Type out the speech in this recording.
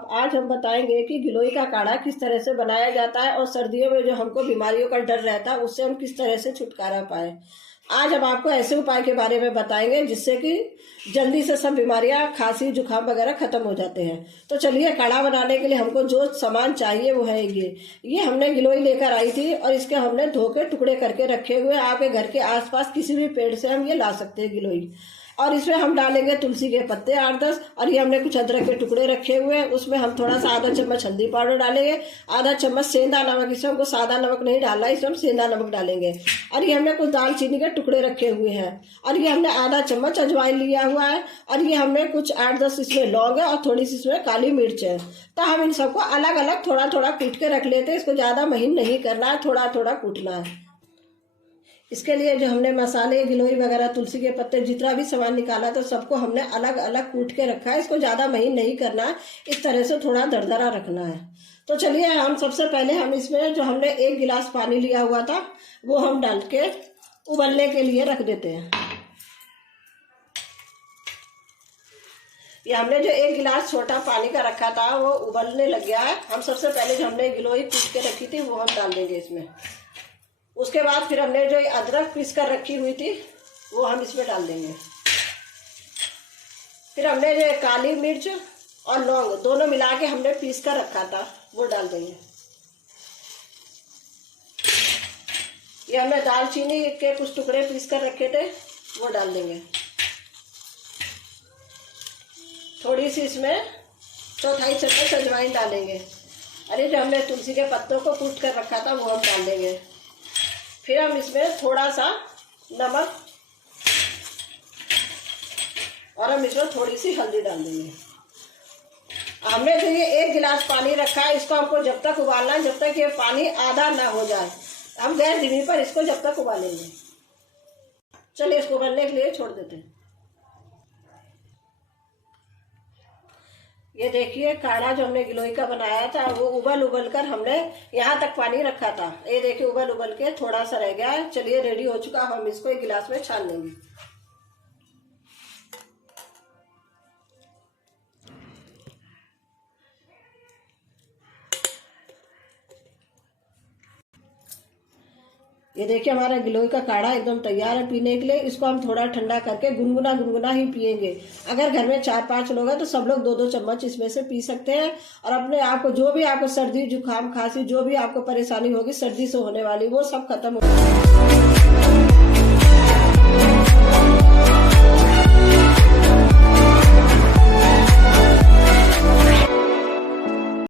आप आज हम बताएंगे कि गिलोय का काढ़ा किस तरह से बनाया जाता है और सर्दियों में जो हमको बीमारियों का डर रहता है उससे हम किस तरह से छुटकारा पाए। आज हम आपको ऐसे उपाय के बारे में बताएंगे जिससे कि जल्दी से सब बीमारियां, खांसी, जुकाम वगैरह खत्म हो जाते हैं। तो चलिए, काढ़ा बनाने के लिए हमको जो सामान चाहिए वो है ये हमने गिलोय लेकर आई थी और इसके हमने धो के टुकड़े करके रखे हुए। आपके घर के आसपास किसी भी पेड़ से हम ये ला सकते हैं गिलोय। और इसमें हम डालेंगे तुलसी के पत्ते 8-10, और ये हमने कुछ अदरक के टुकड़े रखे हुए हैं। उसमें हम थोड़ा सा आधा चम्मच हल्दी पाउडर डालेंगे, आधा चम्मच सेंधा नमक, इसमें हमको सादा नमक नहीं डालना है, इसमें हम सेंधा नमक डालेंगे। और ये हमने कुछ दालचीनी के टुकड़े रखे हुए हैं, और ये हमने आधा चम्मच अजवाइन लिया हुआ है, और ये हमने कुछ 8-10 इसमें लौंग है और थोड़ी सी इसमें काली मिर्च है। तो हम इन सबको अलग अलग थोड़ा थोड़ा कूट के रख लेते हैं। इसको ज़्यादा महीन नहीं करना है, थोड़ा थोड़ा कूटना है। इसके लिए जो हमने मसाले, गिलोय वगैरह, तुलसी के पत्ते, जितना भी सामान निकाला तो सबको हमने अलग अलग कूट के रखा है। इसको ज़्यादा महीन नहीं करना है, इस तरह से थोड़ा दरदरा रखना है। तो चलिए, हम सबसे पहले हम इसमें जो हमने 1 गिलास पानी लिया हुआ था वो हम डाल के उबलने के लिए रख देते हैं। ये हमने जो 1 गिलास छोटा पानी का रखा था वो उबलने लग गया है। हम सबसे पहले जो हमने गिलोय कूट के रखी थी वो हम डाल देंगे इसमें। उसके बाद फिर हमने जो अदरक पीस कर रखी हुई थी वो हम इसमें डाल देंगे। फिर हमने जो काली मिर्च और लौंग दोनों मिला के हमने पीस कर रखा था वो डाल देंगे। ये हमने दालचीनी के कुछ टुकड़े पीस कर रखे थे वो डाल देंगे। थोड़ी सी इसमें 1/4 चम्मच अजवाइन डालेंगे। अरे जो हमने तुलसी के पत्तों को कूट कर रखा था वो हम डाल देंगे। फिर हम इसमें थोड़ा सा नमक और हम इसमें थोड़ी सी हल्दी डाल देंगे। हमने जो ये 1 गिलास पानी रखा है इसको हमको जब तक उबालना है जब तक ये पानी आधा ना हो जाए। हम गैस धीमी पर इसको जब तक उबालेंगे। चलिए, इसको उबलने के लिए छोड़ देते हैं। ये देखिए, काढ़ा जो हमने गिलोय का बनाया था वो उबल कर हमने यहाँ तक पानी रखा था। ये देखिए, उबल के थोड़ा सा रह गया है। चलिए, रेडी हो चुका। हम इसको 1 गिलास में छान लेंगे। ये देखिए, हमारा गिलोय का काढ़ा एकदम तैयार है पीने के लिए। इसको हम थोड़ा ठंडा करके गुनगुना ही पियेंगे। अगर घर में 4-5 लोग हैं तो सब लोग 2-2 चम्मच इसमें से पी सकते हैं। और अपने आप को जो भी आपको सर्दी, जुकाम, खांसी, जो भी आपको परेशानी होगी सर्दी से होने वाली, वो सब खत्म हो